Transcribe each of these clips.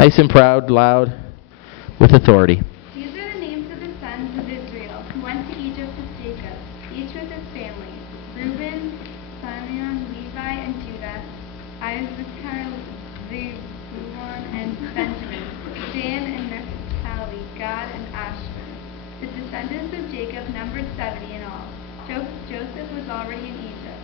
Nice and proud, loud, with authority. These are the names of the sons of Israel who went to Egypt with Jacob, each with his family: Reuben, Simeon, Levi, and Judah; Issachar, Zebulun, and Benjamin; Dan and Naphtali; Gad and Asher. The descendants of Jacob numbered 70 in all. Joseph was already in Egypt.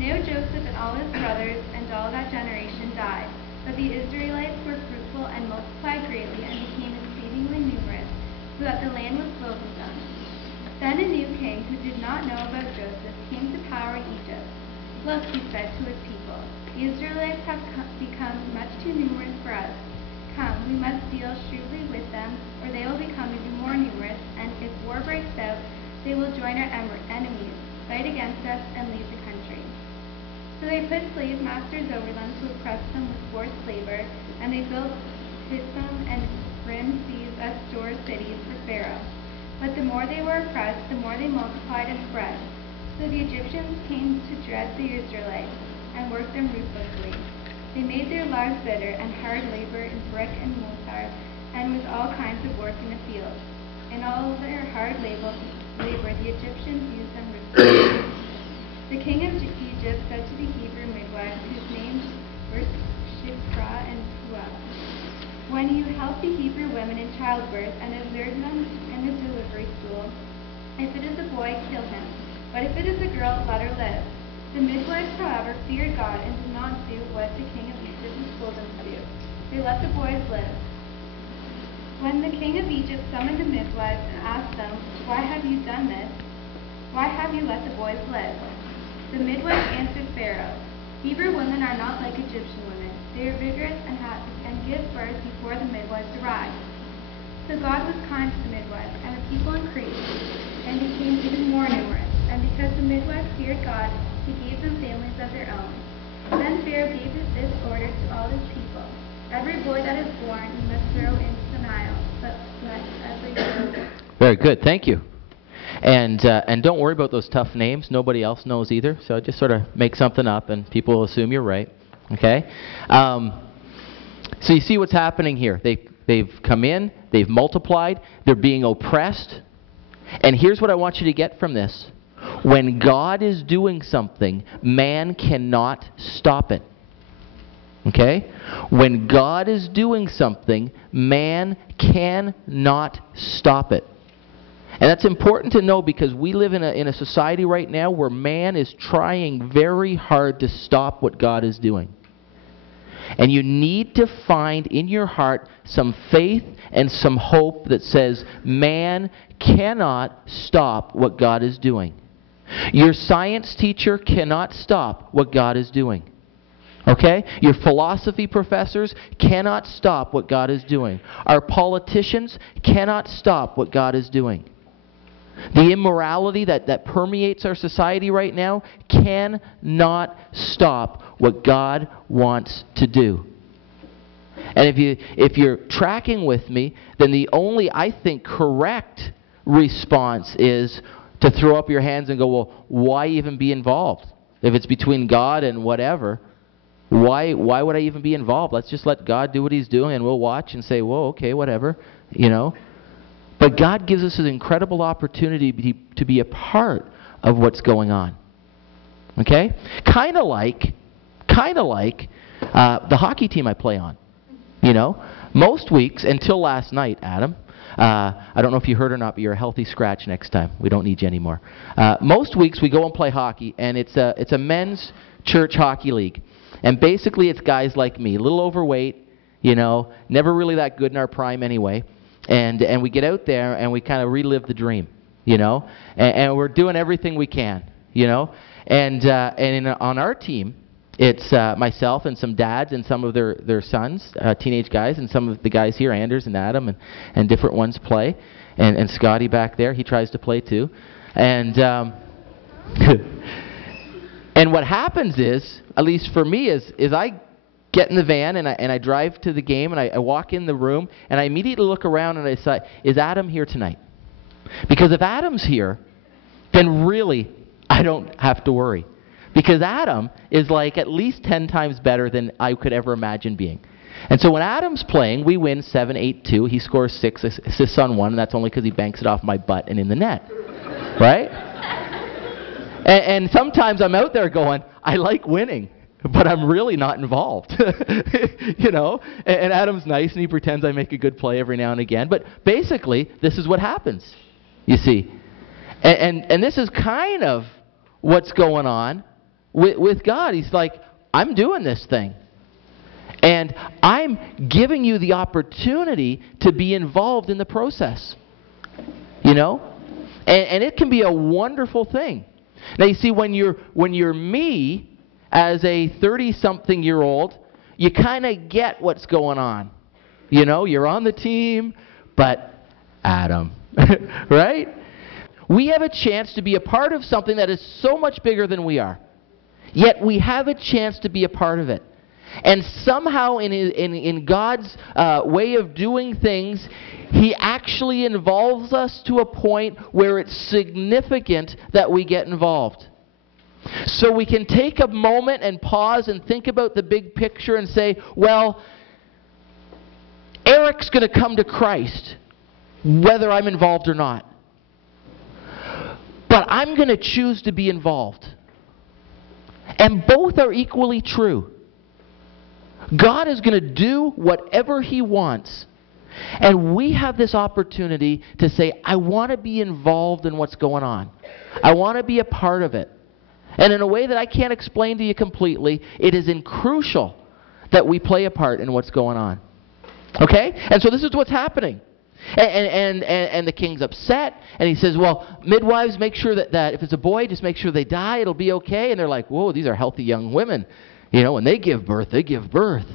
Now Joseph and all his brothers and all that generation died, but the Israelites were fruitful and multiplied greatly and became exceedingly numerous, so that the land was filled with them. Then a new king, who did not know about Joseph, came to power in Egypt. Look, he said to his people, the Israelites have become much too numerous for us. Come, we must deal shrewdly with them, or they will become even more numerous, and if war breaks out, they will join our enemies, fight against us, and leave the country. So they put slave masters over them to oppress them with forced labor, and they built Pithom and Ramses as store cities for Pharaoh. But the more they were oppressed, the more they multiplied and spread. So the Egyptians came to dread the Israelites and worked them ruthlessly. They made their lives bitter and hard labor in brick and mortar, and with all kinds of work in the field. In all their hard labor, the Egyptians used them ruthlessly. The king of Egypt said to the Hebrew midwives, whose names were Shiphrah and Puah, when you help the Hebrew women in childbirth and observe them in the delivery stool, if it is a boy, kill him, but if it is a girl, let her live. The midwives, however, feared God and did not do what the king of Egypt had told them to do. They let the boys live. When the king of Egypt summoned the midwives and asked them, why have you done this? Why have you let the boys live? The midwives answered Pharaoh, Hebrew women are not like Egyptian women. They are vigorous and give birth before the midwives arrive. So God was kind to the midwives, and the people increased and became even more numerous. And because the midwives feared God, he gave them families of their own. Then Pharaoh gave this order to all his people: every boy that is born you must throw into the Nile, but let every girl. Very good, thank you. And don't worry about those tough names. Nobody else knows either. So just sort of make something up, and people will assume you're right. Okay. So you see what's happening here. They've come in. They've multiplied. They're being oppressed. And here's what I want you to get from this: when God is doing something, man cannot stop it. Okay? When God is doing something, man cannot stop it. And that's important to know, because we live in a society right now where man is trying very hard to stop what God is doing. And you need to find in your heart some faith and some hope that says man cannot stop what God is doing. Your science teacher cannot stop what God is doing. Okay? Your philosophy professors cannot stop what God is doing. Our politicians cannot stop what God is doing. The immorality that permeates our society right now cannot stop what God wants to do. And if you're tracking with me, then the only, I think, correct response is to throw up your hands and go, well, why even be involved? If it's between God and whatever, why would I even be involved? Let's just let God do what he's doing, and we'll watch and say, whoa, okay, whatever, you know. But God gives us an incredible opportunity to be a part of what's going on. Okay? Kind of like the hockey team I play on. You know? Most weeks, until last night, Adam, I don't know if you heard or not, but you're a healthy scratch next time. We don't need you anymore. Most weeks we go and play hockey, and it's a men's church hockey league. And basically it's guys like me, a little overweight, you know, never really that good in our prime anyway. And we get out there and we kind of relive the dream, you know, and we're doing everything we can, you know. And on our team, it's myself and some dads and some of their sons, teenage guys, and some of the guys here, Anders and Adam, and different ones play. And Scotty back there, he tries to play too. And and what happens is, at least for me, is I get in the van and I drive to the game, and I walk in the room, and I immediately look around and I say, is Adam here tonight? Because if Adam's here, then really I don't have to worry. Because Adam is like at least 10 times better than I could ever imagine being. And so when Adam's playing, we win 7-8-2. He scores 6, assists on 1, and that's only because he banks it off my butt and in the net. Right? And sometimes I'm out there going, I like winning, but I'm really not involved. You know? And Adam's nice, and he pretends I make a good play every now and again. But basically, this is what happens, you see. And this is kind of what's going on with God. He's like, I'm doing this thing. And I'm giving you the opportunity to be involved in the process. You know? And it can be a wonderful thing. Now you see, when you're me, as a 30-something-year-old, you kind of get what's going on. You know, you're on the team, but Adam, right? We have a chance to be a part of something that is so much bigger than we are. Yet we have a chance to be a part of it. And somehow in God's way of doing things, He actually involves us to a point where it's significant that we get involved. So we can take a moment and pause and think about the big picture and say, well, Eric's going to come to Christ, whether I'm involved or not. But I'm going to choose to be involved. And both are equally true. God is going to do whatever He wants. And we have this opportunity to say, I want to be involved in what's going on. I want to be a part of it. And in a way that I can't explain to you completely, it is crucial that we play a part in what's going on. Okay? And so this is what's happening. And the king's upset, and he says, well, midwives, make sure that if it's a boy, just make sure they die, it'll be okay. And they're like, whoa, these are healthy young women. You know, when they give birth, they give birth.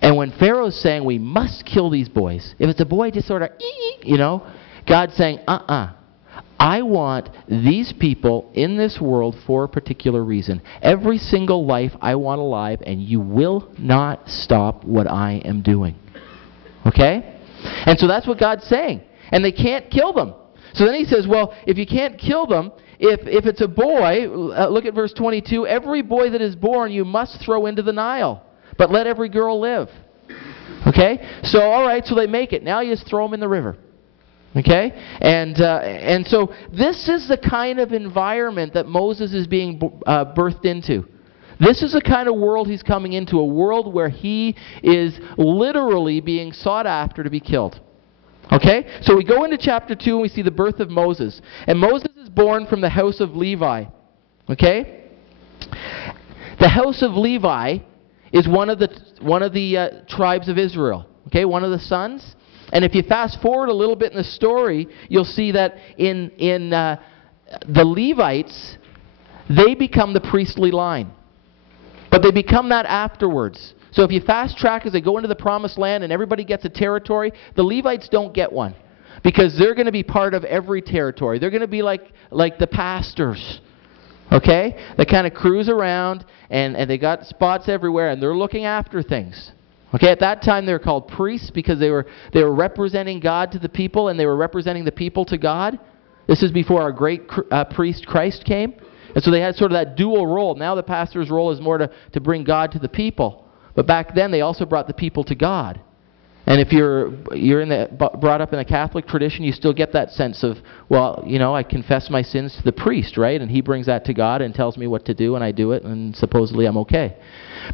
And when Pharaoh's saying, we must kill these boys, if it's a boy, just sort of, you know, God's saying, I want these people in this world for a particular reason. Every single life I want alive, and you will not stop what I am doing. Okay? And so that's what God's saying. And they can't kill them. So then he says, well, if you can't kill them, if it's a boy, look at verse 22, every boy that is born you must throw into the Nile, but let every girl live. Okay? So, all right, so they make it. Now you just throw them in the river. Okay? And so this is the kind of environment that Moses is being birthed into. This is the kind of world he's coming into, a world where he is literally being sought after to be killed. Okay? So we go into chapter 2 and we see the birth of Moses. And Moses is born from the house of Levi. Okay? The house of Levi is one of the tribes of Israel. Okay? One of the sons. And if you fast forward a little bit in the story, you'll see that in the Levites, they become the priestly line. But they become that afterwards. So if you fast track as they go into the promised land and everybody gets a territory, the Levites don't get one. Because they're going to be part of every territory. They're going to be like the pastors. Okay? They kind of cruise around and they got spots everywhere and they're looking after things. Okay, at that time they were called priests because they were representing God to the people and they were representing the people to God. This is before our great priest Christ came. And so they had sort of that dual role. Now the pastor's role is more to bring God to the people. But back then they also brought the people to God. And if you're brought up in a Catholic tradition, you still get that sense of, well, you know, I confess my sins to the priest, right? And he brings that to God and tells me what to do, and I do it, and supposedly I'm okay.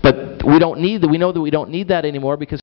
But we know that we don't need that anymore because